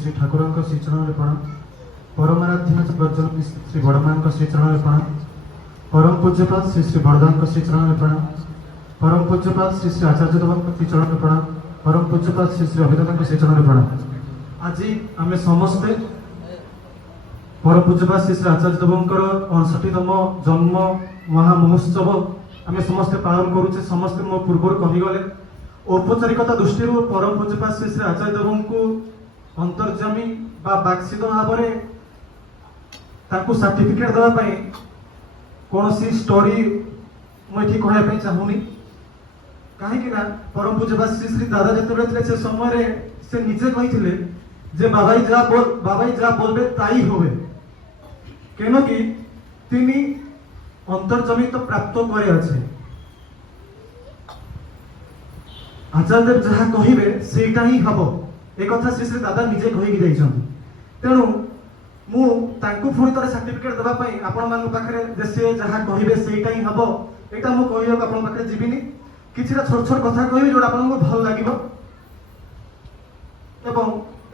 श्री ठाकुर श्रीचरण प्रणाम। परमाराध्य जगज्जननी श्री बड़मा श्रीचरण प्रणाम। परम पूज्यपाद श्री श्री बड़दा श्रीचरण प्रणाम। परम पूज्यपाद श्री श्री आचार्य देव श्रीचरण प्रणाम। परम पूज्यपाद श्री श्री अभिनेता श्रीचरण प्रणाम। आज आम समस्ते परम पूज्यपाद श्री श्री आचार्य देवंकर 59तम जन्म महामहोत्सव आम समस्ते पालन करुचे। समस्ते मो पूर्व कहीगले औपचारिकता दृष्टि परम पूज्यपाद श्री श्री आचार्य देव को अंतर्जामी बाक्सिद भाव सर्टिफिकेट देवाई कौन सी स्टोरी मुझे कहवाई चाहूनी कहीं परम पूज्यपाद श्री श्री दादा जिते से समय से निजे कही जे बाबाई जहाँ बोलबे ताई होवे केन कि तिनी अंतर्जमी तो प्राप्त करे अच्छे आचार्य देव जहाँ कहे सेटा ही हम एक कथा श्री श्री दादा निजे कहीकि तेणु मु पुणी थे सर्टिफिकेट देवाई आपण सी जहाँ कहे सेटा ही हम यहाँ मुझे कहवाक जीविनी कि छोट छोट कथा कह जो आपको भल लगे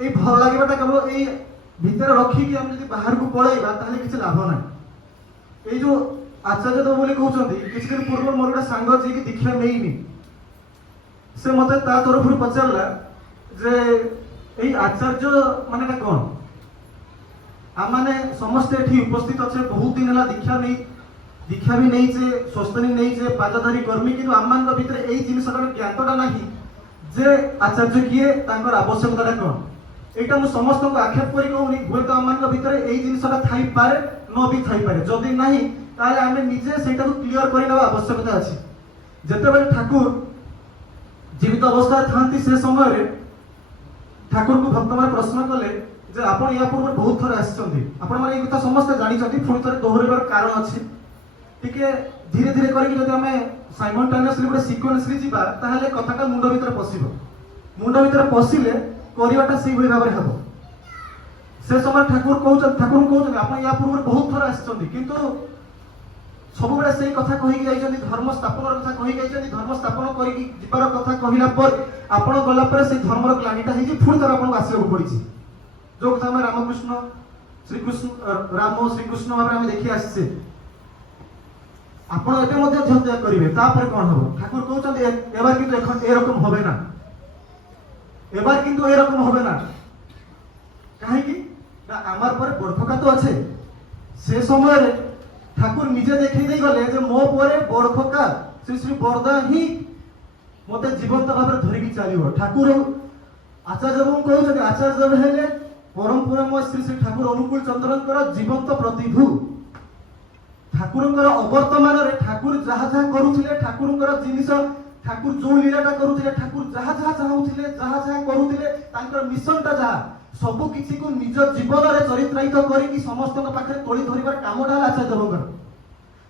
ये भल लगे केवल ये भितर रखिकी आम जब बाहर को पलैबा किसी लाभ ना। ये जो आचार्य देव बोली कहते किसी दिन पूर्व मोर गोटे सांग जी दीक्षा नहीं से मत तरफ पचारा जे यही आचार्य माने कौन आम मैंने समस्ते ये उपस्थित अच्छे बहुत दिन है दीक्षा भी नहीं चे स्वस्तनी नहीं चे पादधारी कर्मी कि आम मान भर यही जिनसर ज्ञातटा ना जे आचार्य किए आवश्यकता कौन यहाँ मुझे समस्त को आक्षेप कर कहूनी हूँ तो आम भर यही जिनसटा थी पारे न भी थी पारे जदि ना आम निजे से क्लीयर करने आवश्यकता अच्छी जिते ठाकुर जीवित अवस्था था से समय ठाकुर को भक्त मैंने प्रश्न कले जे आपण या पूर्व बहुत थर आसता समस्ते जानते पुणी थे दोहरार कारण अच्छी टिके धीरे धीरे करके साइमल्टेनियसली गोटे सिक्वेन्सली जीवा ताहले कथाटा मुंड भीतर पशिबो मुंड भीतर पशिले करिवाटा से भाव में हम से समय ठाकुर कहते आप या पूर्व बहुत थर आसछन्ती किंतु सब बेले से कथा कहीकि जाइछन्ती धर्म स्थापन कथा कहीकि जाइछन्ती धर्म स्थापन करके जीवार कथा कहला पर आपण गला पर से धर्मर ग्लानिटा हेजी पुणी थे आपको आसवाक पड़ी जो कथा आम रामकृष्ण श्रीकृष्ण राम श्रीकृष्ण भाव में देखी आसचे आपण एते मध्ये ध्यान करिवे तापर कोन हो ठाकुर कहउछन्ते एबार किंतु एखन ए रकम होबे ना एबार किंतु ए रकम होबे ना काहे कि ना आमार पर बड़खका तो अच्छे से समय ठाकुर निजे देखै दे गले जे मो परे बड़खका श्री श्री बरदा ही मते जीवंत भाव में धरिकी चलियो ठाकुर आचार्य देव कहउछन्ते आचार्य देव हेले परमपुरम श्री श्री ठाकुर अनुकूल चंद्रनकर जीवंत प्रतिभू ठाकुर अवर्तमान ठाकुर जहाँ जहाँ करुले ठाकुर जिनिस ठाकुर जो लीलाटा करुले ठाकुर जहाँ जहाँ चाहूले जहाँ जहाँ करुले मिशनटा जहाँ सबू किसी को निज जीवन में चरित्रायित करके समस्त पाखे तोली धरबार कामटा आचार्य देवकर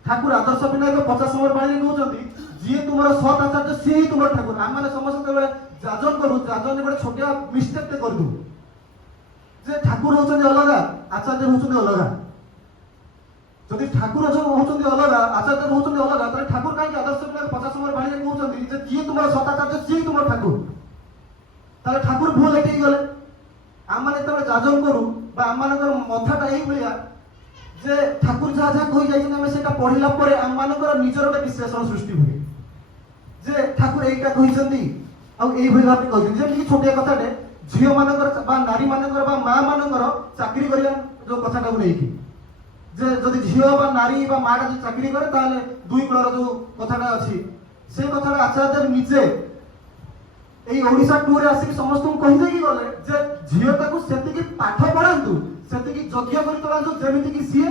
ठाकुर आदर्श विनायक 50 नंबर बाणी कहते जी तुम सत आचार्य सी ही तुम ठाकुर आम मैंने समस्त जाजन करूँ जाजन गोटे छोटिया मिस्टेक करदू जे ठाकुर होचंदी अलगा आचार्य होचंदी अलगा जदि ठाकुर होचंदी अलगा आचार्य होचंदी अलगा ताले ठाकुर काहे आदर्श विनायक 50 नंबर बाणी कहउछंदी जे जी तुम सत आचार्य सी तुम ठाकुर ताले ठाकुर भूल एठी गले आम माने तबे जाजन करू बा आम मानकर मथाटा एही भलिया जे ठाकुर जहाँ जहाँ कही जाइछन हमें सेटा पढिला परे आम मानकर निजर गोटे विश्लेषण सृष्टि हुए जे ठाकुर एटा कहिसंती आ एही भलिया आपनि कहिसंती जे कि छोटिया कथाटे झियो मानकर बा नारी मानकर बा मां मानकर चाकरी करिया जो कथाटा को नेकी जे जदि झियो बा नारी बा माटा जो चाकरी करे ताले दुई कुलर जो कथाटा अछि से कथाटा आचार्य निजे एई ओडिसा टूर रे आसी समस्त को कहि देकी गले जे झियोटा को सेति पाठ पढांतु सेति यज्ञ करि तोलांतु जेमिति कि सिए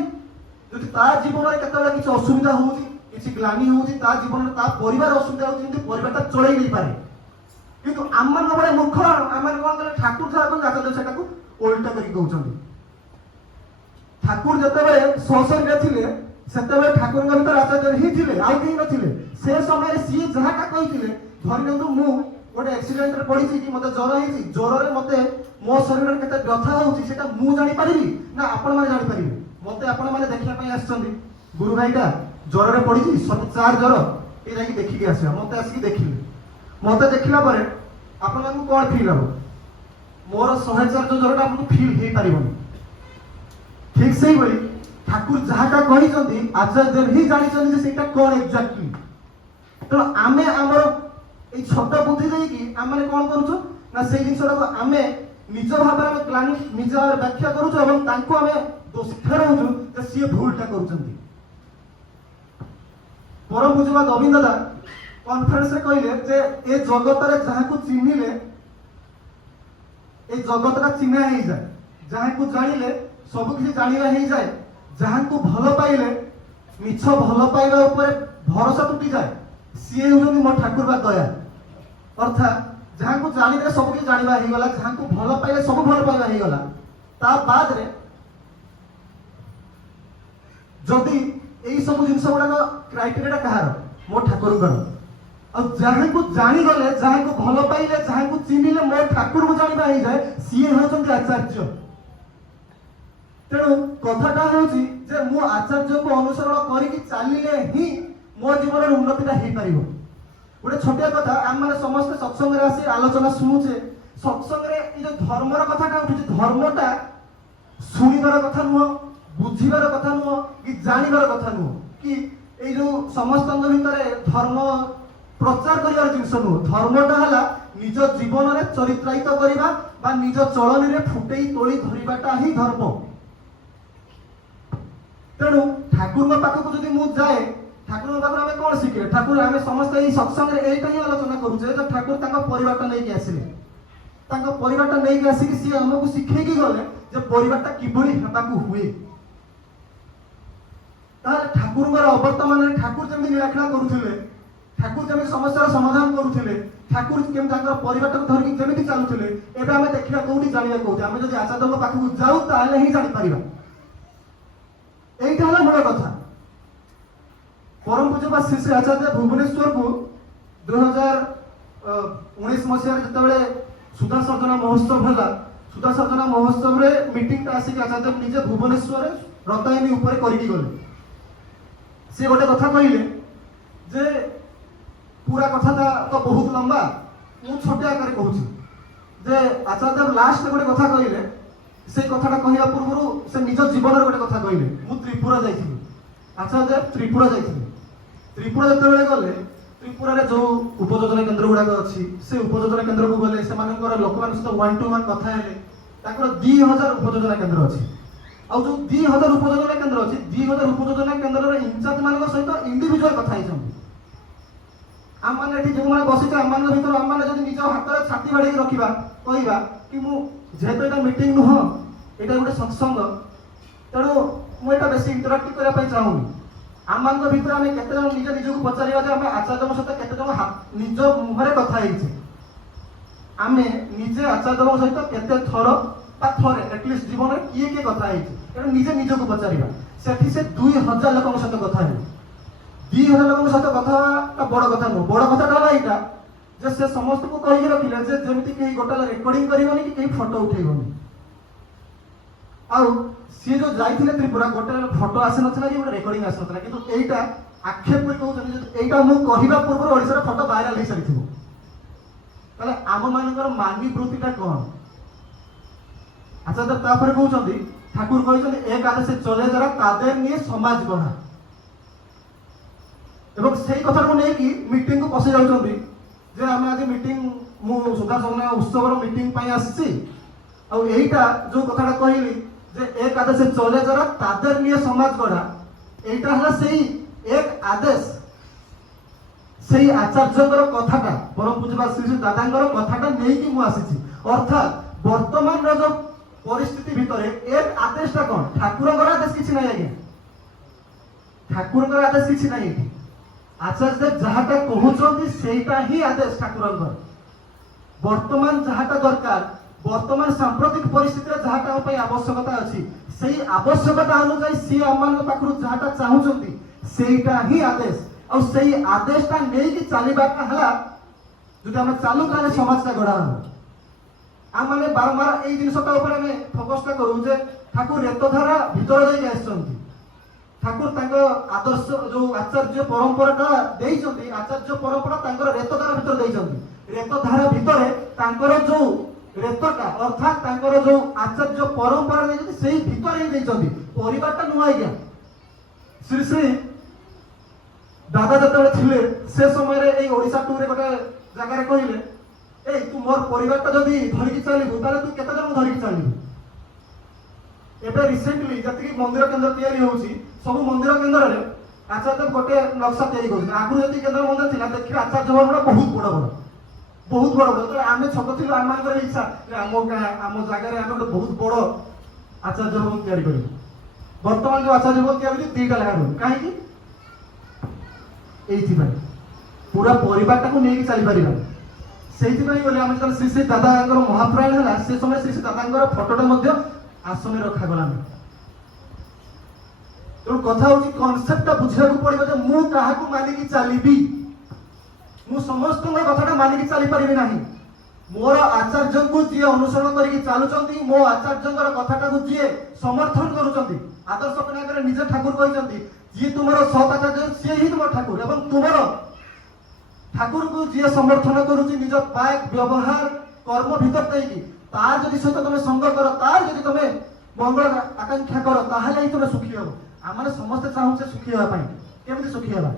जदि ता जीवन रे केतला किछ असुविधा होउची किछ ग्लानि होउची ता जीवन रे ता परिवार असुविधा होउची किंतु परिवारटा चळै नै पारे किंतु आमन बळे मूर्ख आमन कोन कले ठाकुर जहा कोन आचार्य सेटा को उल्टा करि कहउछन्ती ठाकुर जतबे सोसन रे थिले सेतबे ठाकुर भीतर आचार्य ही थिले आउ केही नथिले से समय सी जहाटा कहिथिले धरिनंतु मु गोटे एक्सीडेंट रे पड़ी कि मते ज्वर हेछि ज्वर रे मते मो शरीर रे केते व्यथा होउछि सेटा मु जानि परिबि ना आपण माने जानि परिबि मते आपण माने देखिया पई आछछन्ती गुरु भाईटा ज्वर रे पड़ी चार ज्वर ए जाई देखि के आछा मते आसी देखिले मते देखिला परे आपण मानकु कोन फील हबो मोर 104 ज्वरटा आपको फील हो पारिबनी। ठीक से ही ठाकुर जहाटा कही आचार्य देव ही जानी सेटा कौन एक्जाक्टली। तो आमे आमर ए छोट बुद्धि देकी आमे कौन करूछु ना से जिनसटा को आमे निज भाव में प्लानिंग निज व्याख्या करूछु एवं तांको आमे दोषी ठहराउछु जे सी भूलटा करूछंती। परम पूज्यपाद अरविंद दादा कॉन्फ्रेंस रे कहले जे ए जगत रे जहा को चिन्हिले ए जगतटा चिन्हा ही जाए, जहा को जानिले सब किसी जानिबा ही जाए, जहा को भलो पाइले मिछ भलो पाइबा ऊपर भरोसा टूटी जाए, सी होउनी मो ठाकुर बा दया। अर्थात जहा को जानिले सब किसी जानिबा ही गला, जहा को भलो पाइले सब भलो पाइबा ही गला। ता बाद रे जदि एई सब जिंस गुडा क्राइटेरिया कहार मो ठाकुर कर और जहां को जानी गले, जहां को भलो पाइले, जहां को चिन्हिले मो ठाकुर को जानिबा ही जाए, सी होउछंती आचार्य। तेणु कथाटा होची जे मो आचार्य को अनुसरण करिकि चालिले ही मो जीवन रे उन्नतिटा हे पारिबो। गोटे छोटिया कथा आम माने समस्त सत्संग रे आसी आलोचना सुनुचे, सत्संग रे ई जो धर्मर कथाटा उठिछि, धर्मटा सुनिबार कथा नुह, बुझिबार कथा नुह कि जानिबार कथा नुह कि ए जो समस्त भितरे धर्म प्रचार करिवार जिंस नुह। धर्मटा हला निज जीवन रे चरित्रायित करिबा बा निज चलनी रे फुटेई तोली धरिबाटा ही धर्म। तेणु ठाकुर पाखक जदि मु जाए, ठाकुर पाखर आमे कोन शिखे, ठाकुर आमे समस्त एई सत्संग रे एइटा ही आलोचना करूचे जे ठाकुर ताका परिवारटा नै के आसिले, ताका परिवारटा नै के आसी कि सी हमकु शिखे कि गले जे परिवारटा किबळी हेबाकु हुए। तार ठाकुर अवर्तमान रे ठाकुर जमी निराखड़ा करूथिले, ठाकुर जमी समस्यार समाधान करूथिले, ठाकुर केम ताकर परिवारटा धरिकि जमिति चालुथिले, एबे आमे देखिबा कोउठी जानिबा कोउठी, आमे जदि आचार्यଙ୍କ पाखकु जाउ ताले ही जानि परिबा। এইটা হলো বড় কথা। পরম পূজ্যপাদ শ্রী শ্রী আচার্য ভুবনেশ্বর কু 2019 মସିহাରେ ଯେତେବେଳେ ସୁଧା ସର୍ଜନା ମହୋତ୍ସବ ହେଲା, ସୁଧା ସର୍ଜନା ମହୋତ୍ସବରେ ମିଟିଂଟା ଆସିକି ଆଚାର୍ଯ୍ୟ ନିଜେ ଭୁବନେଶ୍ୱରରେ ରତାୟନୀ ଉପରେ କରିକି ଗଲେ। ସେ ଗୋଟେ କଥା କହିଲେ ଯେ ପୁରା କଥାଟା ତ ବହୁତ ଲମ୍ବା, ମୁଁ ଛୋଟ ଆକାରରେ କହୁଛି ଯେ ଆଚାର୍ଯ୍ୟ ଲାଷ୍ଟ ଗୋଟେ କଥା କହିଲେ। से कथाटा कहवा पूर्व से निज जीवन गोटे कथा कहले, मु त्रिपुरा जाइथिलि, आचार्य त्रिपुरा जाइथिलि। त्रिपुरा जते गले त्रिपुरा रे जो उपयोजना केंद्र गुडा अछि से उपयोजना केंद्र को गले, से मानकर लोक मान सहित 1 to 1 कथा हेले। ताकर 2000 उपयोजना केंद्र अछि, आ जो 2000 उपयोजना केंद्र अछि, 2000 उपयोजना केंद्र रे इंचार्ज मान सहित इंडिविजुअल कथा हिसं आम माने एठी जो माने बसिछ, आम मान भीतर आम माने जदि निज हाथ रे छाती बाडी रखिबा कहइबा कि मु जेहेतु एटा मीटिंग नुह, एटा गोटे सत्संग, तेणु मुझे बेस इंटराक्ट करने चाहूनी। आम मान भर आम केते निज निजक पचारा जे आम आचार्य सहित केते निज मुहर कथा आम निजे आचार्य सहित केते थर थे एटलिस्ट जीवन में किए किए कथा तेणु निजे निजक पचारा। से 2000 लोक सहित कथा 2000 लोक सहित कथा बड़ कथा नुह। बड़ कथा यहाँ जे से समस्त को कही रखिले जे जेमिति कहीं गोटा रेकर्डिंग करिवनी कि कहीं फोटो उठेइवनी। आउ सी जो जाइथिले त्रिपुरा गोटे फोटो आसे नथला कि गोटे रेकर्डिंग आसे नथला, किंतु एइटा आक्षेप कर कहउछन जे एइटा मु कहिबा पूर्व ओडिसा रे फोटो वायरल हे सरिथिबो। ताले आम मानकर मानवी वृत्तिटा कोन? अच्छा तो तापर कहउछन ठाकुर कहउछन एक आदे से चले जरा कादे निये समाज गढ़ा, एवं सेही कथा को नै कि मीटिंग को पसि जाउछन जे आम आज मीटिंग मु सुधा सजना उत्सव मीटिंग पाई आसी आ एइटा जो कथाटा कहली जे एक आदेश से चले जरा तादेर लिए समाज गढ़ा, एइटा हला सेही एक आदेश सेही आचार्यकर कथाटा परम पूज्यपाद श्री श्री दादांकर कथाटा नै कि मु आसीछि। अर्थात वर्तमान रो जो परिस्थिति भितरे एक आदेशटा कोन? ठाकुरकर आदेश किछि नै आज्ञा, ठाकुरकर आदेश किछि नै। आचार्य जहाटा कहउछन्ती सेटा ही आदेश ठाकुरंकर। वर्तमान जहाटा दरकार, वर्तमान सांप्रतिक परिस्थिति रे जहाटा पई आवश्यकता अछि, सेही आवश्यकता अनुसार सी आमान पाखरु जहाटा चाहुछन्ती सेटा ही आदेश। और सेही आदेशटा नै कि चालिबाटा हला जदि हम चालू करे समाजटा गढ़ा हो। आम माने बारंबार एई जिनसटा ऊपर में फोकसटा करू जे ठाकुर रेतधारा भीतर जाई आछन्ती, ठाकुर तांको आदर्श जो आचार्य परंपराटा देइछन्ती, आचार्य परंपरा तांकर रेतधारा भीतर देइछन्ती। रेतधारा भीतर तांकर जो ରେତକା ଅର୍ଥାତ୍ ତାଙ୍କର ଯୋଉ ଆଚାର୍ଯ୍ୟ ପରମ୍ପରା ଦେଇଛନ୍ତି ସେଇ ଭିତରେ ହିଁ ଦେଇଛନ୍ତି। ପରିବାରଟା ନୂଆ ଆଜ୍ଞା। ଶ୍ରୀ ଶ୍ରୀ ଦାଦା ଯେତେବେଳେ ଥିଲେ ସେ ସମୟରେ ଏଇ ଓଡ଼ିଶା ଟୁରେ ଗୋଟେ ଜାଗାରେ କହିଲେ, ଏଇ ତୁ ମୋର ପରିବାରଟା ଯଦି ଧରିକି ଚାଲିବୁ ତାହେଲେ ତୁ କେତେ ଜଣଙ୍କୁ ଧରିକି ଚାଲିବୁ। ଏବେ ରିସେଣ୍ଟଲି ଯେତିକି ମନ୍ଦିର କେନ୍ଦ୍ର ତିଆରି ହଉଛି ସବୁ ମନ୍ଦିର କେନ୍ଦ୍ରରେ ଆଚାର୍ଯ୍ୟ ଗୋଟେ ନକ୍ସା ତିଆରି କରୁଛନ୍ତି। ଆଗରୁ ଯେତିକି କେନ୍ଦ୍ର ମନ୍ଦିର ଥିଲା ଦେଖିବେ ଆଚାର୍ଯ୍ୟ ଭବନ ବହୁତ ବଡ଼ ବଡ଼ ବହୁତ ବଡ଼ ବଡ଼। ଯେତେବେଳେ ଆମେ ଛୋଟ ଥିଲୁ ଆମମାନଙ୍କର ଇଚ୍ଛା ଯେ ଆମ ଗାଁ ଆମ ଜାଗାରେ ଆମେ ଗୋଟେ ବହୁତ ବଡ଼ ଆଚାର୍ଯ୍ୟ ଭବନ ତିଆରି କରିବୁ। ବର୍ତ୍ତମାନ ଯୋଉ ଆଚାର୍ଯ୍ୟ ଭବନ ତିଆରି ହେଉଛି ଦିଟା ଲେଖା ରୁମ୍। କାହିଁକି? এইଥିପାଇଁ ପୁରା ପରିବାରଟାକୁ ନେଇକି ଚାଲିପାରିବା। ସେଇଥିପାଇଁ ବୋଲି ଆମେ ଯେତେବେଳେ ଶ୍ରୀ ଶ୍ରୀ ଦାଦାଙ୍କର ମହାପ୍ରୟାଣ ହେଲା ସେ ସମୟରେ ଶ୍ରୀ ଶ୍ରୀ ଦାଦାଙ୍କର ଫଟୋଟା ମଧ୍ୟ ଆସନରେ ରଖାଗଲାନି। ତେଣୁ କଥା ହଉଛି କନସେପ୍ଟଟା ବୁଝିବାକୁ ପଡିବ ଯେ ମୁଁ କାହାକୁ ମାନିକି ଚାଲିବି। ମୁଁ ସମସ୍ତଙ୍କ କଥାଟା ମାନିକି ଚାଲିପାରିବି ନାହିଁ। ମୋର ଆଚାର୍ଯ୍ୟଙ୍କୁ ଯିଏ ଅନୁସରଣ କରିକି ଚାଲୁଛନ୍ତି, ମୋ ଆଚାର୍ଯ୍ୟଙ୍କର କଥାଟାକୁ ଯିଏ ସମର୍ଥନ କରୁଛନ୍ତି, ଆଦର୍ଶ ପିଲାଙ୍କର ନିଜେ ଠାକୁର କହିଛନ୍ତି ଯିଏ ତୁମର ସତ୍ ଆଚାର୍ଯ୍ୟ ସିଏ ହିଁ ତୁମର ଠାକୁର। ଏବଂ ତୁମର ଠାକୁରଙ୍କୁ ଯିଏ ସମର୍ଥନ କରୁଛି ନିଜ ବାକ୍ ବ୍ୟବହାର କର୍ମ ଭିତରେ ଦେଇକି ତାର ଯଦି ସହିତ ତମେ ସଙ୍ଗ କର, ତାର ଯଦି ତମେ ମଙ୍ଗଳ ଆକାଂକ୍ଷା କର, ତାହେଲେ ହିଁ ତମେ ସୁଖୀ ହବ। ଆମେ ସମସ୍ତେ ଚାହୁଁଛେ ସୁଖୀ ହେବା ପାଇଁ। କେମିତି ସୁଖୀ ହେବା?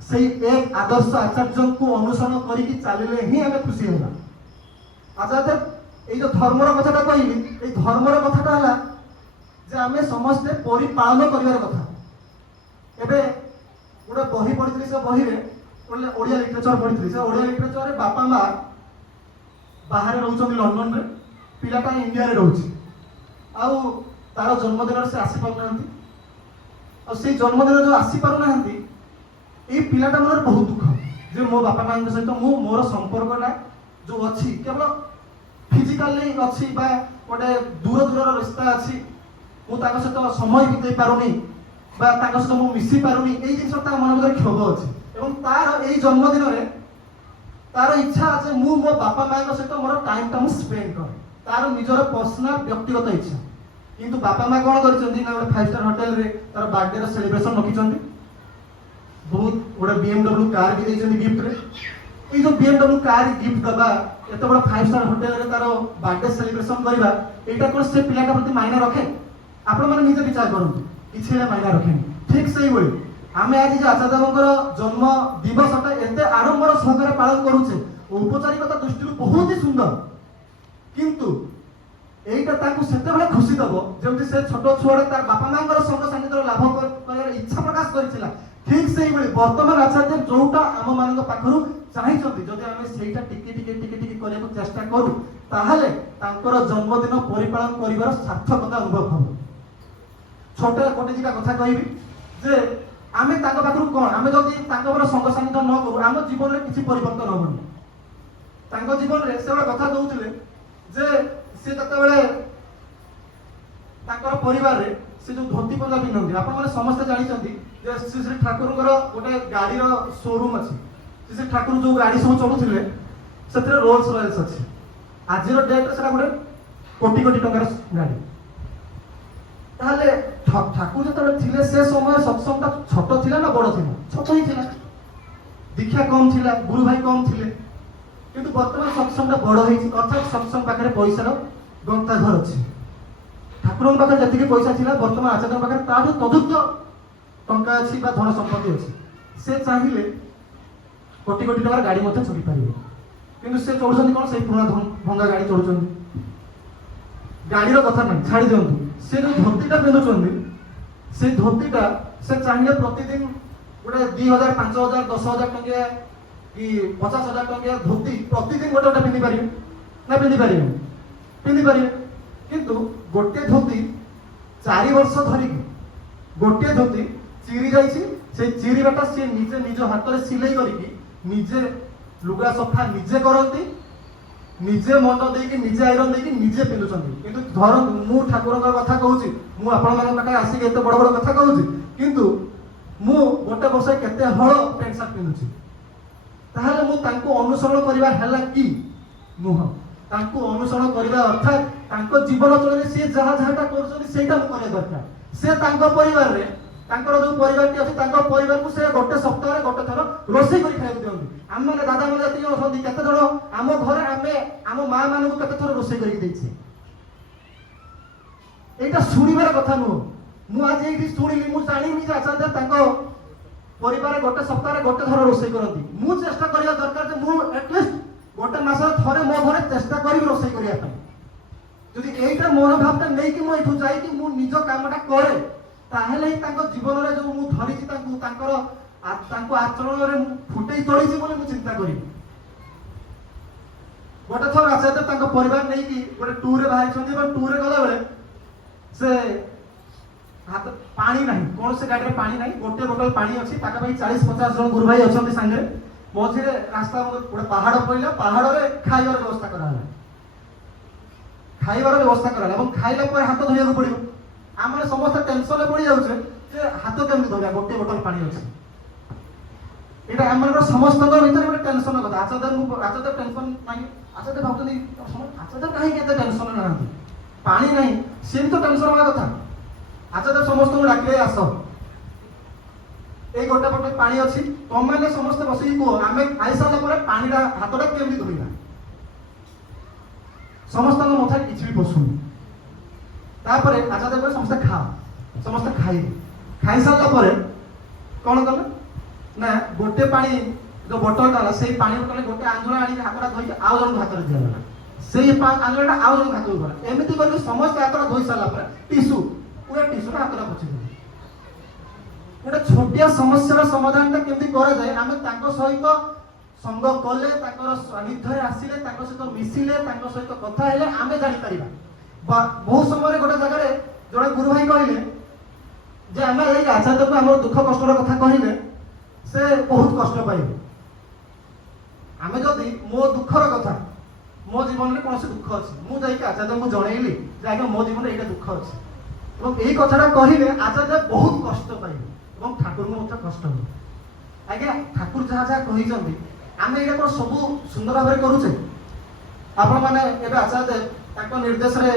ସେଇ ଏକ ଆଦର୍ଶ ଆଚାର୍ଯ୍ୟଙ୍କୁ ଅନୁସରଣ କରିକି ଚାଲିଲେ ହିଁ ଆମେ ଖୁସି ହେବା। ଆଚାର୍ଯ୍ୟ ଏଇ ଯୋଉ ଧର୍ମର କଥାଟା କହିଲି, ଏଇ ଧର୍ମର କଥାଟା ହେଲା ଯେ ଆମେ ସମସ୍ତେ ପରିପାଳନ କରିବାର କଥା। ଏବେ ଗୋଟେ ବହି ପଢିଥିଲି, ସେ ବହିରେ ଓଡ଼ିଆ ଲିଟରେଚର ପଢିଥିଲି। ସେ ଓଡ଼ିଆ ଲିଟରେଚରରେ ବାପା ମା ବାହାରେ ରହୁଛନ୍ତି ଲଣ୍ଡନରେ, ପିଲାଟା ଇଣ୍ଡିଆରେ ରହୁଛି। ଆଉ ତାର ଜନ୍ମଦିନରେ ସେ ଆସିପାରୁନାହାନ୍ତି। ଆଉ ସେଇ ଜନ୍ମଦିନରେ ଯୋଉ ଆସିପାରୁନାହାନ୍ତି ଏଇ ପିଲାଟା ମନରେ ବହୁତ ଦୁଃଖ ଯେ ମୋ ବାପା ମାଙ୍କ ସହିତ ମୁଁ ମୋର ସମ୍ପର୍କଟା ଯୋଉ ଅଛି କେବଳ ଫିଜିକାଲି ଅଛି ବା ଗୋଟେ ଦୂର ଦୂରର ରିସ୍ତା ଅଛି, ମୁଁ ତାଙ୍କ ସହିତ ସମୟ ବିତେଇ ପାରୁନି ବା ତାଙ୍କ ସହିତ ମୁଁ ମିଶି ପାରୁନି। ଏଇ ଜିନିଷ ତା ମନ ଭିତରେ କ୍ଷୋଭ ଅଛି। ଏବଂ ତାର ଏଇ ଜନ୍ମଦିନରେ ତାର ଇଚ୍ଛା ଅଛି ମୁଁ ମୋ ବାପା ମାଙ୍କ ସହିତ ମୋର ଟାଇମଟା ମୁଁ ସ୍ପେଣ୍ଡ କରେ। ତାର ନିଜର ପର୍ସନାଲ ବ୍ୟକ୍ତିଗତ ଇଚ୍ଛା। କିନ୍ତୁ ବାପା ମା କଣ କରିଛନ୍ତି ନା ଗୋଟେ 5 ଷ୍ଟାର ହୋଟେଲରେ ତାର ବାର୍ଥଡେର ସେଲିବ୍ରେସନ ରଖିଛନ୍ତି। ବହୁତ ଗୋଟେ BMW କାର ବି ଦେଇଛନ୍ତି ଗିଫ୍ଟରେ। ଏଇ ଯୋଉ BMW କାର ଗିଫ୍ଟ ଦେବା, ଏତେ ବଡ଼ 5 ଷ୍ଟାର ହୋଟେଲରେ ତାର ବାର୍ଥଡେ ସେଲିବ୍ରେସନ କରିବା, ଏଇଟା କଣ ସେ ପିଲାଟା ପ୍ରତି ମାଇନା ରଖେ? ଆପଣମାନେ ନିଜେ ବିଚାର କରନ୍ତୁ। କିଛି ହେଲେ ମାଇନା ରଖେନି। ଠିକ ସେଇଭଳି ଆମେ ଆଜି ଯେ ଆଚାର୍ଯ୍ୟଙ୍କର ଜନ୍ମ ଦିବସଟା ଏତେ ଆଡମ୍ବର ସହକାରେ ପାଳନ କରୁଛେ, ଔପଚାରିକତା ଦୃଷ୍ଟିରୁ ବହୁତ ହି ସୁନ୍ଦର, କିନ୍ତୁ এইটা তাকে সেতবে খুশি দেব যেমন সে ছোট ছুয়াটা তার বাপা মাঙ্কর সঙ্গ সান্নিধ্য লাভ করার ইচ্ছা প্রকাশ করেছিল। ঠিক সেইভাবে বর্তমান আচার্য যোটা আম মান পাখু চাইছেন যদি আমি সেইটা টিকে টিকে টিকে টিকে করা চেষ্টা করু তাহলে তাঁর জন্মদিন পরিপালন করিবার সার্থকতা অনুভব হব। ছোট গোটে দুটা কথা কইবি যে আমি তাঁর পাখু কোন আমি যদি তাঁর সঙ্গ সান্নিধ্য ন করু আম জীবনের কিছু পরিবর্তন হবনি। তাঁর জীবনে সে গোটে কথা কৌলে যে সে যেতবে তাঁর পরিবারে সে যে ধোতি পঞ্জা পিঁধতি আপনার সমস্তে জাঁচান যে শ্রী শ্রী ঠাকুরঙ্কর গোটে গাড়ির শোরুম আছে। শ্রী শ্রী ঠাকুর যে গাড়ি সব চলুলে সেটা রোলস রয়েলস আছে। আজির ডেট্রে সেটা গোটে কোটি কোটি টাকার গাড়ি। তাহলে ঠাকুর যেতবে ଥିଲେ সে সময় সৎসংগটা ছোট ଥିଲା না বড় ছিল? ছোট হি ଥିଲା। দীক্ষা কম ଥିଲା, গুরু ভাই কম ଥିଲେ। কিন্তু বর্তমান সৎসংগটা বড় হয়েছে, অর্থাৎ সৎসংগ পাখে পয়সার গন্তাঘর আছে। ঠাকুরଙ୍କ পাখে যেତିকি পয়সা ଥିଲା বর্তমান আচার্যଙ୍କ পাখে তাঠু তদুর্ধ টঙ্কা আছে বা ধন সম্পত্তি আছে। সে চাইলে কোটি কোটি টাকার গাড়ি মধ্যে চড়ি পারিবে, কিন্তু সে চড়ুଛନ୍ତି কোন সেই পুরোনো ভঙ্গা গাড়ি চড়ুଛନ୍ତି। গাড়ির কথা নাই ছাড়ি দিଅନ୍ତୁ, সে যে ধোতিটা পিঁধুଛନ୍ତି সেই ধোতিটা সে চাইলে প্রতিদিন গোটে 2000 5000 10000 টঙ্কিয়া কি 50,000 টঙ্কিয়া ধোতি প্রতিদিন গোটে গোটে পিঁধি পারিবে না? পিঁধি পারিবে, পিঁধি পারিবে। কিন্তু গোটে ধোতি 4 বর্ষ ধরিকি গোটে ধোতি চিরি যাইছি, সেই চিরিবাটা সে নিজে নিজ হাତରେ সিলাই করিকি নিজে লুগা সফা নিজে করନ୍ତି, নিজে মন ଦେଇକି ନିଜେ ଆଇରନ୍ ଦେଇକି ନିଜେ ପିନ୍ଧୁଛନ୍ତି। କିନ୍ତୁ ଧରନ୍ତୁ ମୁଁ ଠାକୁରଙ୍କ କଥା କହୁଛି, ମୁଁ ଆପଣମାନଙ୍କ ପାଖରେ ଆସିକି ଏତେ ବଡ଼ ବଡ଼ କଥା କହୁଛି, କିନ୍ତୁ ମୁଁ ଗୋଟେ ବର୍ଷ କେତେ ହଳ ପ୍ୟାଣ୍ଟ ସାର୍ଟ ପିନ୍ଧୁଛି। ତାହେଲେ ମୁଁ ତାଙ୍କୁ ଅନୁସରଣ କରିବା ହେଲା କି ନୁହଁ? ତାଙ୍କୁ ଅନୁସରଣ କରିବା ଅର୍ଥାତ୍ ତାଙ୍କ ଜୀବନ ଚଳନରେ ସିଏ ଯାହା ଯାହାଟା କରୁଛନ୍ତି ସେଇଟା ମୁଁ କରିବା ଦରକାର। ସେ ତାଙ୍କ ପରିବାରରେ ତାଙ୍କର ଯୋଉ ପରିବାରଟି ଅଛି ତାଙ୍କ ପରିବାରକୁ ସେ ଗୋଟେ ସପ୍ତାହରେ ଗୋଟେ ଥର ରୋଷେଇ କରି ଖାଇବାକୁ ଦିଅନ୍ତି। ଆମମାନେ ଦାଦା ମାନେ ଯେତିକି ଅଛନ୍ତି କେତେ ଜଣ ଆମ ଘରେ ଆମେ ଆମ ମା ମାନଙ୍କୁ କେତେ ଥର ରୋଷେଇ କରିକି ଦେଇଛେ। এইটা শুনিবার কথা নୁହଁ। ମୁଁ ଆଜି ଏଇଠି ଶୁଣିଲି, ମୁଁ ଜାଣିନି ଯେ ଆଚାର୍ଯ୍ୟ ତାଙ୍କ ପରିବାର ଗୋଟେ ସପ୍ତାହରେ ଗୋଟେ ଥର ରୋଷେଇ କରନ୍ତି। ମୁଁ ଚେଷ୍ଟା କରିବା ଦରକାର ଯେ ମୁଁ ଆଟଲିଷ୍ଟ ଗୋଟେ ମାସରେ ଥରେ ମୋ ଘରେ ଚେଷ୍ଟା କରିବି ରୋଷେଇ କରିବା ପାଇଁ। ଯଦି এইটা ମନୋଭାବଟା ନେଇକି ମୁଁ ଏଠୁ ଯାଇକି ମୁଁ ନିଜ କାମଟା କରେ, ତାହେଲେ ହିଁ ତାଙ୍କ ଜୀବନରେ ଯୋଉ ମୁଁ ଧରିଛି ତାଙ୍କୁ ଆଚରଣରେ ମୁଁ ଫୁଟେଇ ତୋଳିଛି ବୋଲି ମୁଁ ଚିନ୍ତା କରିବି। ଗୋଟେ ଥର ଆଚାର୍ଯ୍ୟ ତାଙ୍କ ପରିବାର ନେଇକି ଗୋଟେ ଟୁରରେ ବାହାରିଛନ୍ତି ଏବଂ ଟୁରରେ ଗଲାବେଳେ ସେ ହାତ ପାଣି ନାହିଁ, କୌଣସି ଗାଡ଼ିରେ ପାଣି ନାହିଁ, ଗୋଟିଏ ବୋତଲ ପାଣି ଅଛି, ପାଖାପାଖି 40-50 ଜଣ ଗୁରୁ ଭାଇ ଅଛନ୍ତି ସାଙ୍ଗରେ। ମଝିରେ ରାସ୍ତା ଗୋଟେ ପାହାଡ଼ ପଡ଼ିଲା, ପାହାଡ଼ରେ ଖାଇବାର ବ୍ୟବସ୍ଥା କରାହେଲା। ଖାଇବାର ବ୍ୟବସ୍ଥା କରାହେଲା ଏବଂ ଖାଇଲା ପରେ ହାତ ଧୋଇବାକୁ ପଡ଼ିବ। ଆମେ ସମସ୍ତେ ଟେନସନରେ ପଡ଼ି ଯାଉଛେ ଯେ ହାତ କେମିତି ଧୋଇବା, ଗୋଟିଏ ବୋତଲ ପାଣି ଅଛି। ଏଇଟା ଆମର ସମସ୍ତଙ୍କ ଭିତରେ ଗୋଟେ ଟେନସନ କଥା। ଆଚାର୍ଯ୍ୟ ଟେନସନ ନାହିଁ, ଆଚାର୍ଯ୍ୟ ଭାବୁଛନ୍ତି ଆଚାର୍ଯ୍ୟ କାହିଁକି ଏତେ ଟେନସନ ନାହାନ୍ତି, ପାଣି ନାହିଁ, ସେ ବି ତ ଟେନସନ ହବା କଥା। ଆଚାର୍ଯ୍ୟ ସମସ୍ତଙ୍କୁ ଡାକିଲେ, ଆସ ଏଇ ଗୋଟେ ବୋତଲ ପାଣି ଅଛି, ତମମାନେ ସମସ୍ତେ ବସିକି କୁହ ଆମେ ଖାଇସାରିଲା ପରେ ପାଣିଟା ହାତଟା କେମିତି ଧୋଇବା। ସମସ୍ତଙ୍କ ମଥାରେ କିଛି ବି ପଶୁନି। ତାପରେ ଆଚାର୍ଯ୍ୟ କହିଲେ ସମସ୍ତେ ଖାଅ, ସମସ୍ତେ ଖାଇଲେ। ଖାଇସାରିଲା ପରେ କଣ କଲେ ନା ଗୋଟେ ପାଣି ଯୋଉ ବୋଟଲଟା ହେଲା ସେଇ ପାଣି ବୋଟଲରେ ଗୋଟେ ଆଞ୍ଜୁଳା ଆଣିକି ହାତଟା ଧୋଇକି ଆଉ ଜଣଙ୍କୁ ହାତରେ ଦିଆଗଲା। ସେଇ ଆଞ୍ଜୁଳାଟା ଆଉ ଜଣଙ୍କୁ ହାତକୁ ଗଲା। ଏମିତି କରିକି ସମସ୍ତେ ହାତଟା ଧୋଇ ସାରିଲା ପରେ ପୁରା ଟିସୁଟା ହାତଟା ପୋଛିଦେଲେ। ଗୋଟେ ଛୋଟିଆ ସମସ୍ୟାର ସମାଧାନଟା କେମିତି କରାଯାଏ ଆମେ ତାଙ୍କ ସହିତ ସଙ୍ଗ କଲେ, ତାଙ୍କର ସାନ୍ନିଧ୍ୟରେ ଆସିଲେ, ତାଙ୍କ ସହିତ ମିଶିଲେ, ତାଙ୍କ ସହିତ କଥା ହେଲେ ଆମେ ଜାଣିପାରିବା। ବହୁତ ସମୟରେ ଗୋଟେ ଜାଗାରେ ଜଣେ ଗୁରୁ ଭାଇ କହିଲେ ଯେ ଆମେ ଏଇ ଆଚାର୍ଯ୍ୟକୁ ଆମର ଦୁଃଖ କଷ୍ଟର କଥା କହିଲେ ସେ ବହୁତ କଷ୍ଟ ପାଇବେ। ଆମେ ଯଦି ମୋ ଦୁଃଖର କଥା, ମୋ ଜୀବନରେ କୌଣସି ଦୁଃଖ ଅଛି, ମୁଁ ଯାଇକି ଆଚାର୍ଯ୍ୟଙ୍କୁ ଜଣେଇଲି ଯେ ଆଜ୍ଞା ମୋ ଜୀବନରେ ଏଇଟା ଦୁଃଖ ଅଛି ଏବଂ ଏଇ କଥାଟା କହିଲେ ଆଚାର୍ଯ୍ୟ ବହୁତ କଷ୍ଟ ପାଇବେ ଏବଂ ଠାକୁରଙ୍କୁ ମଧ୍ୟ କଷ୍ଟ ହେବ। ଆଜ୍ଞା ଠାକୁର ଯାହା ଯାହା କହିଛନ୍ତି ଆମେ ଏଇଟା କଣ ସବୁ ସୁନ୍ଦର ଭାବରେ କରୁଛେ? ଆପଣମାନେ ଏବେ ଆଚାର୍ଯ୍ୟ ତାଙ୍କ ନିର୍ଦ୍ଦେଶରେ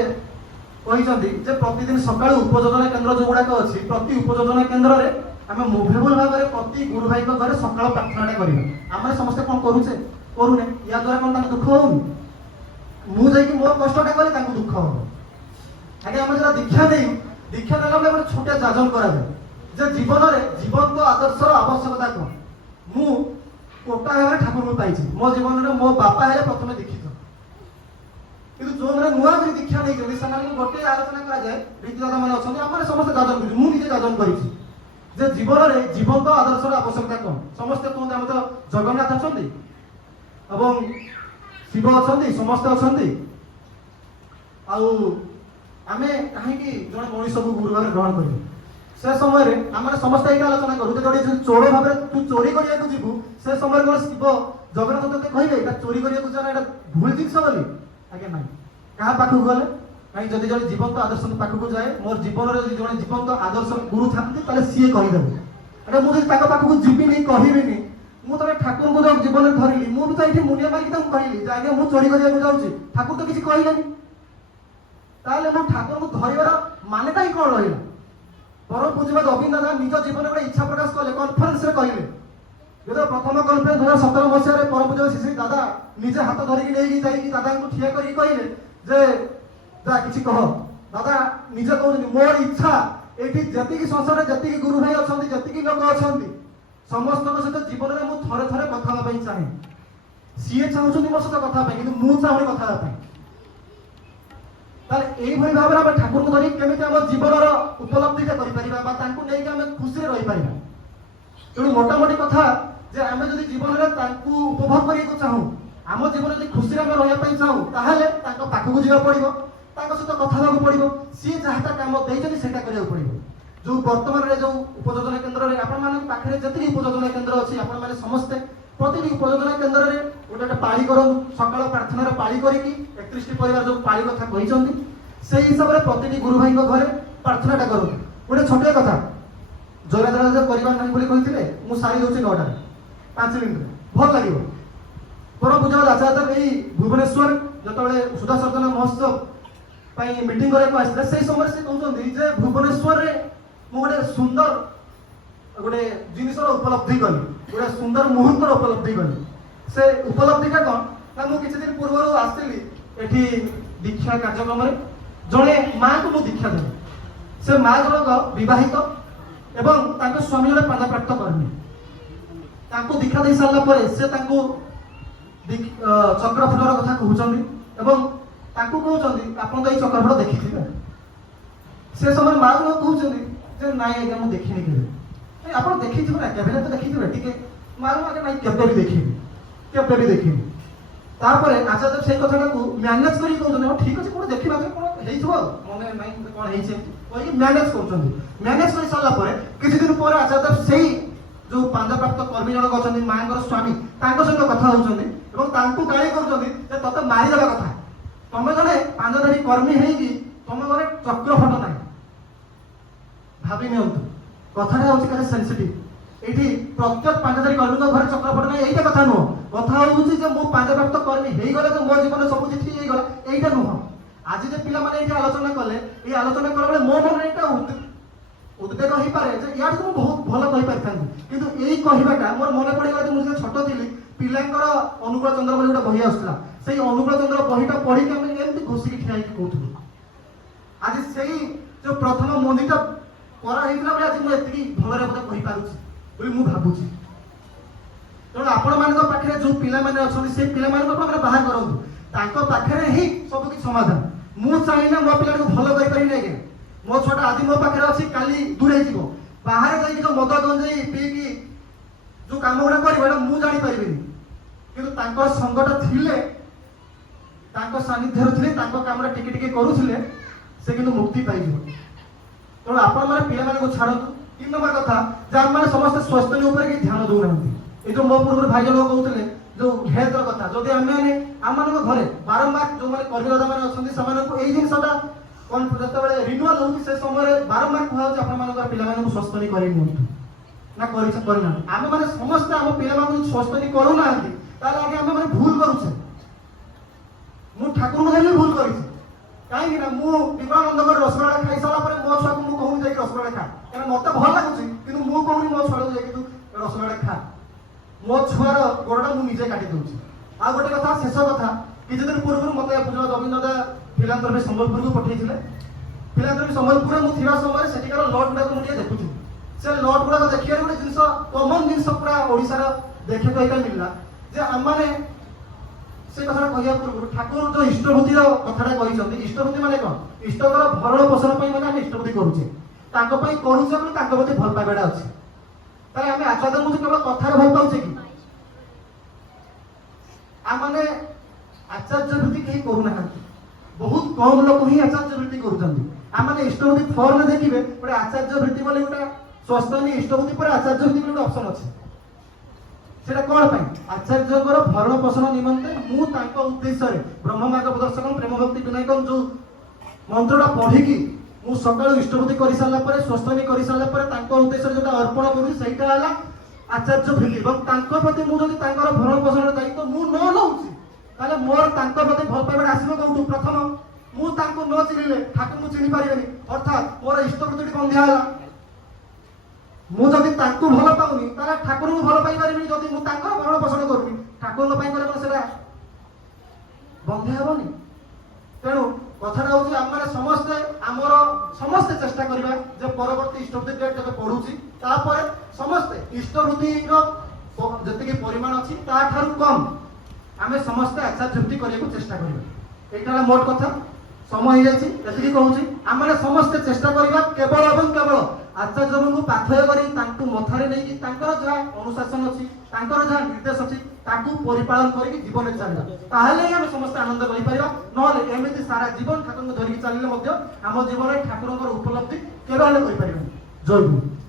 କହିଛନ୍ତି ଯେ ପ୍ରତିଦିନ ସକାଳୁ ଉପଯୋଜନା କେନ୍ଦ୍ର ଯୋଉଗୁଡାକ ଅଛି, ପ୍ରତି ଉପଯୋଜନା କେନ୍ଦ୍ରରେ ଆମେ ମୁଭେବୁଲ ଭାବରେ ପ୍ରତି ଗୁରୁ ଭାଇଙ୍କ ଘରେ ସକାଳ ପ୍ରାର୍ଥନାଟା କରିବା। ଆମେ ସମସ୍ତେ କଣ କରୁଛେ? କରୁନେ। ୟା ଦ୍ୱାରା କଣ ତାଙ୍କୁ ଦୁଃଖ ହଉନି? ମୁଁ ଯାଇକି ମୋ କଷ୍ଟଟା କଲେ ତାଙ୍କୁ ଦୁଃଖ ହବ। ଆଜ୍ଞା ଆମେ ଯାরা ଦୀକ୍ଷା ନେଲା ବେଳେ ଗୋଟେ ଛୋଟିଆ ଯାଜନ କରାଯାଏ ଯେ ଜୀବନରେ ଜୀବନ୍ତ ଆଦର୍ଶର ଆବଶ୍ୟକତା କଣ। ମୁଁ କୋଟା ଭାବରେ ଠାକୁରଙ୍କୁ ପାଇଛି, ମୋ ଜୀବନରେ ମୋ ବାପା ହେଲେ ପ୍ରଥମେ ଦୀକ୍ଷିତ, କିନ୍ତୁ ଯୋଉମାନେ ନୂଆ କରି ଦୀକ୍ଷା ନେଇଛନ୍ତି ସେମାନଙ୍କୁ ଗୋଟେ ଆଲୋଚନା କରାଯାଏ, ରୀତିଦାତା ମାନେ ଅଛନ୍ତି, ଆମେ ସମସ୍ତେ ଯାଜନ କରିଛୁ, ମୁଁ ନିଜେ ଯାଜନ କରିଛି ଯେ ଜୀବନରେ ଜୀବନ୍ତ ଆଦର୍ଶର ଆବଶ୍ୟକତା କଣ। ସମସ୍ତେ କୁହନ୍ତି ଆମେ ତ ଜଗନ୍ନାଥ ଅଛନ୍ତି ଏବଂ ଶିବ ଅଛନ୍ତି, ସମସ୍ତେ ଅଛନ୍ତି, ଆଉ ଆମେ କାହିଁକି ଜଣେ ମଣିଷକୁ ଗୁରୁ ଭାବରେ ଗ୍ରହଣ କରିବୁ। ସେ ସମୟରେ ଆମେ ସମସ୍ତେ ଏଇଟା ଆଲୋଚନା କରୁ ଯେ ଯଦି ଚୋର ଭାବରେ ତୁ ଚୋରି କରିବାକୁ ଯିବୁ ସେ ସମୟରେ କଣ ଶିବ ଜଗନ୍ନାଥ ତତେ କହିବେ ଏଇଟା ଚୋରି କରିବାକୁ ଯାଅ, ଏଇଟା ଭୁଲ ଜିନିଷ ବୋଲି? ଆଜ୍ଞା ନାହିଁ। କାହା ପାଖକୁ ଗଲେ କାହିଁ ଯଦି ଜଣେ ଜୀବନ୍ତ ଆଦର୍ଶ ପାଖକୁ ଯାଏ, ମୋର ଜୀବନରେ ଯଦି ଜଣେ ଜୀବନ୍ତ ଆଦର୍ଶ ଗୁରୁ ଥାନ୍ତି ତାହେଲେ ସିଏ କହିଦେବେ। ଆରେ ମୁଁ ଯଦି ତାଙ୍କ ପାଖକୁ ଯିବିନି, କହିବିନି, ମୁଁ ତମେ ଠାକୁରଙ୍କୁ ଯୋଉ ଜୀବନରେ ଧରିଲି, ମୁଁ ବି ତ ଏଇଠି ମୁଣ୍ଡିଆ ମାରିକି ତାଙ୍କୁ କହିଲି ଯେ ଆଜ୍ଞା ମୁଁ ଚୋରି କରିବାକୁ ଯାଉଛି, ଠାକୁର ତ କିଛି କହିଲେନି, ତାହେଲେ ମୁଁ ଠାକୁରଙ୍କୁ ଧରିବାର ମାନେଟା ହିଁ କଣ ରହିଲା? ପରମ ପୂଜ୍ୟପାଦ ଅବିନ୍ଦ ଦାଦା ନିଜ ଜୀବନରେ ଗୋଟେ ଇଚ୍ଛା ପ୍ରକାଶ କଲେ, କନଫରେନ୍ସରେ କହିଲେ। ଯେତେବେଳେ ପ୍ରଥମ କନଫରେନ୍ସ 2017 ମସିହାରେ ପରମ ପୂଜ୍ୟ ଶ୍ରୀ ଦାଦା ନିଜେ ହାତ ଧରିକି ନେଇକି ଯାଇକି ଦାଦାଙ୍କୁ ଠିଆ କରିକି କହିଲେ ଯେ ଯା କିଛି କହ। ଦାଦା ନିଜେ କହୁଛନ୍ତି ମୋର ଇଚ୍ଛା ଏଇଠି ଯେତିକି ସଂସାରରେ ଯେତିକି ଗୁରୁ ଭାଇ ଅଛନ୍ତି, ଯେତିକି ଲୋକ ଅଛନ୍ତି, ସମସ୍ତଙ୍କ ସହିତ ଜୀବନରେ ମୁଁ ଥରେ ଥରେ କଥା ହେବା ପାଇଁ ଚାହେଁ। ସିଏ ଚାହୁଁଛନ୍ତି ମୋ ସହିତ କଥା ପାଇଁ, କିନ୍ତୁ ମୁଁ ଚାହୁଁନି କଥା ହେବା ପାଇଁ। ତାହେଲେ এইভাবে ভাবে ଆମେ ଠାକୁରଙ୍କୁ ଧରି କେମିତି ଆମ ଜୀବନର ଉପଲବ୍ଧିଟା କରିପାରିବା ବା ତାଙ୍କୁ ନେଇକି ଆମେ ଖୁସିରେ ରହିପାରିବା। ତେଣୁ ମୋଟାମୋଟି କଥା ଯେ ଆମେ ଯଦି ଜୀବନରେ ତାଙ୍କୁ ଉପଭୋଗ କରିବାକୁ ଚାହୁଁ, ଆମ ଜୀବନରେ ଯଦି ଖୁସିରେ ଆମେ ରହିବା ପାଇଁ ଚାହୁଁ, ତାହେଲେ ତାଙ୍କ ପାଖକୁ ଯିବାକୁ ପଡ଼ିବ, ତାଙ୍କ ସହିତ କଥା ହେବାକୁ ପଡ଼ିବ, ସିଏ ଯାହାଟା କାମ ଦେଇଛନ୍ତି ସେଇଟା କରିବାକୁ ପଡ଼ିବ। ଯୋଉ ବର୍ତ୍ତମାନରେ ଯୋଉ ଉପଯୋଜନା କେନ୍ଦ୍ରରେ ଆପଣମାନଙ୍କ ପାଖରେ ଯେତିକି ଉପଯୋଜନା କେନ୍ଦ୍ର ଅଛି, ଆପଣମାନେ ସମସ୍ତେ ପ୍ରତିଟି ଉପଯୋଜନା କେନ୍ଦ୍ରରେ ଗୋଟେ ଗୋଟେ ପାଳି କରନ୍ତୁ। ସକାଳ ପ୍ରାର୍ଥନାର ପାଳି କରିକି 31ଟି ପରିବାର ଯୋଉ ପାଳି କଥା କହିଛନ୍ତି ସେଇ ହିସାବରେ ପ୍ରତିଟି ଗୁରୁ ଭାଇଙ୍କ ଘରେ ପ୍ରାର୍ଥନାଟା କରନ୍ତୁ। ଗୋଟେ ଛୋଟିଆ କଥା ଜୟରାଜ କରିବାର ନାହିଁ ବୋଲି କହିଥିଲେ, ମୁଁ ସାରି ଦଉଛି 9ଟାରେ 5 ମିନିଟରେ, ଭଲ ଲାଗିବ। ପରମ ପୂଜ୍ୟ ଆଚାର୍ଯ୍ୟ ଏଇ ଭୁବନେଶ୍ୱର ଯେତେବେଳେ ସୁଧାସର୍ଜନ ମହୋତ୍ସବ ପାଇଁ ମିଟିଂ କରିବାକୁ ଆସିଥିଲେ, ସେଇ ସମୟରେ ସେ କହୁଛନ୍ତି ଯେ ଭୁବନେଶ୍ୱରରେ ମୁଁ ଗୋଟେ ସୁନ୍ଦର गोटे जिनसर उपलब्धि कली गोटे सुंदर मुहूर्तर उपलब्धि कली से उपलब्धिटा कौन ना मुझे किसी दिन पूर्व आसली एठी दीक्षा कार्यक्रम जड़े माँ को मुझे दीक्षा देली से माँ जनक विवाहित एवं तांको स्वामी जड़े पादाप्राप्त कर्मी तांको दीक्षा दे सारा पर से तांको चक्रफुटर कथा कहउछन्ती एवं तांको कहउछन्ती आपन तो चक्रफुट देखिथिबे से समय माँ जनक कहउछन्ती जे नाइ आज्ञा मु देखिनि केबे आपन देखिथिबे ना केबे तो देखिथिबे ठीक माँ जनक नाइ केबे भी देखिनि तापर आचार्य से कथा को मैनेज करी कहउछन्ती ठीक अछि कोन देखिबा कोन हेइथबो मने नाइ कोन हेइछे कहि मैनेज करछन्ती मैनेज करि सारा पर किछि दिन पर आचार्य सेही जो पांजा प्राप्त कर्मी जनक अछन्ती मांगर स्वामी तांको संग कथा होउछन्ती एवं तांको गाली करूछन्ती जे तते मारि देबा कथा तमे जने पांजाधारी कर्मी हेइकी तमे घरे चक्रफट नाही भाबी नियंतु कथाटा होउछि काहे सेंसिटिव एठी प्रत्येक पांजाधारी कर्मी घरे चक्रफट नाही एइटा कथा नुह कथा होउछि जे मो पांजा प्राप्त कर्मी हेइ गले तो मो जीवन सब चिठी हेइ गला एइटा नुह आज जे पिला माने एठी आलोचना कले ए आलोचना करबे मो मन एटा उद्वेग हो पारे जे यार तो बहुत भल कहि पारथांती किंतु एई कहिबाटा मोर मने पड़ी गला मु छोट थिली पिलांकर अनुकूल चंद्र बोली गोटे बही आसला सेई अनुकूल चंद्र बहीटा पढ़ी के हम एमती घोषी ठिया कि कहथु आज सेई जो प्रथम मंदिरटा करा हेइतला बले आज मु एतकी भलरे मते कहि पारुछि बोली मु भाबुछि तो आपण मानक पाखरे जो पिला माने अछन से पिला मानक पाखरे बाहर करंतु तांको पाखरे ही सब कि समाधान मु चाहिना मो पिला को भलो करि पारि नै के मो छोटा आदि मो पाखरे अछि काली दूर हे जीवो बाहर जाई जो मद गंजई पी की जो काम गुडा करबो एटा मु जानि परिबिनी किंतु तांको संगठ थिले तांको सानिध्य थिले तांको कामरा टिके टिके करूथिले से किंतु मुक्ति पाइ जीवो तो आपण माने पिला माने को छाडंतु तीन नंबर कथा जार माने समस्त स्वास्थ्य ऊपर के ध्यान दउ रहंती ए जो मो पूर्व भाई जन कहउतले जो हेल्थ कथा जदि आमे आम घरे बारंबार जो माने कर्मदाता माने अछंती समान को एई जिनसटा कोन जतबेले रिन्यूअल होउची से समय बारंबार कहउची आपण मानकर पिला माने को स्वस्थ नहीं करै नियंतु ना करि छ करना आमे माने समस्त हम पिला माने स्वस्थ नहीं करू ना आंती ताले आगे आमे माने भूल करू छे मु ठाकुर को हेले भूल करी काहे ना मु विवेकानंद को रसगोल्ला खाइ साला पर मो छुआ को मु कहू जे रसगोल्ला खा कारण मते भल लागुची किंतु मु कहू मो छुआ को जे कि तू रसगोल्ला खा मो छुआर गोड़टा मु निजे काटी दउची आ गोटे कथा शेष कथा किछि दिन पूर्व मते पूजा गोविंददा फिलांथ्रोपी संबलपुर को पठेइथिले फिलांथ्रोपी संबलपुर मु थिबा समय सेटिकार लॉट गुडा को मु देखुछु से लॉट गुडा देखिया गोटे जिंस कॉमन जिंस पूरा ओडिसा रो देखे कहिका मिलला जे हम माने से कथा कहिया पूर्व ठाकुर जो इष्टभूति रो कथाटा कहिसंती इष्टभूति माने कोन इष्टकर भरण पोषण पई माने हम इष्टभूति करूचे तांको पई करूचे बोले तांको प्रति भल पाइबाडा अछि ताले हमें आचार्य मुझे केवल कथार भल पाउचे कि आ माने आचार्य वृत्ति कहीं करू ना बहुत कम लोग ही आचार्य वृत्ति करूचंती आ माने इष्टभूति फॉर्म देखिबे गोटे आचार्य वृत्ति बोले गोटे स्वस्थ नहीं इष्टभूति पर आचार्य वृत्ति गोटे ऑप्शन अछि सेटा कोन पई आचार्यकर भरण पोषण निमंते मु तांको उद्देश्य रे ब्रह्म मार्ग प्रदर्शक प्रेम भक्ति विनायक जो मंत्रटा पढ़ी की मु सकाळ इष्टभूति करि साला परे स्वस्थ नहीं करि साला परे तांको उद्देश्य जोटा अर्पण करू सेटा हला आचार्य वृत्ति ଏବଂ तांको प्रति मु जदि तांकर भरण पोषण दायित्व मु न नउची ताले मोर तांको प्रति भल पाइबा आसीबो कोठू प्रथम मु तांको न चिनिले ठाकुर मु चिनि पारिबेनी अर्थात मोर इष्टभूति बंध्या हला मु जदि तांको भल पाउनी ताले ठाकुर मु भल पाइ पारिबेनी जदि मु तांकर भरण पोषण करूनी ठाकुर न पाइ करे सेटा बंध्या हेबोनी तेणु कथाटा होची आमरे समस्ते चेष्टा करिबा जे परवर्ती इष्टभूति डेट जब पढुची तापर समस्ते इष्टभूति रो जते के परिमाण अछि ता थारु कम आमे समस्ते आचार्य वृत्ति करिया को चेष्टा करिबा एटा मोट कथा समय हो जायछि जति कहउची आमरे समस्ते चेष्टा करिबा केवल एवं केवल आचार्य को पाथय करी तांकु मथारे नै कि तांकर जहा अनुशासन अछि तांकर जहा निर्देश अछि ताकु परिपालन करी जीवन चलला ताहले हम समस्त आनंद रहि परिबा नले एमिति सारा जीवन ठाकुर को धरि चलिले मध्य हम जीवन ठाकुरकर उपलब्धि केवल करि परिबा जय गुरु।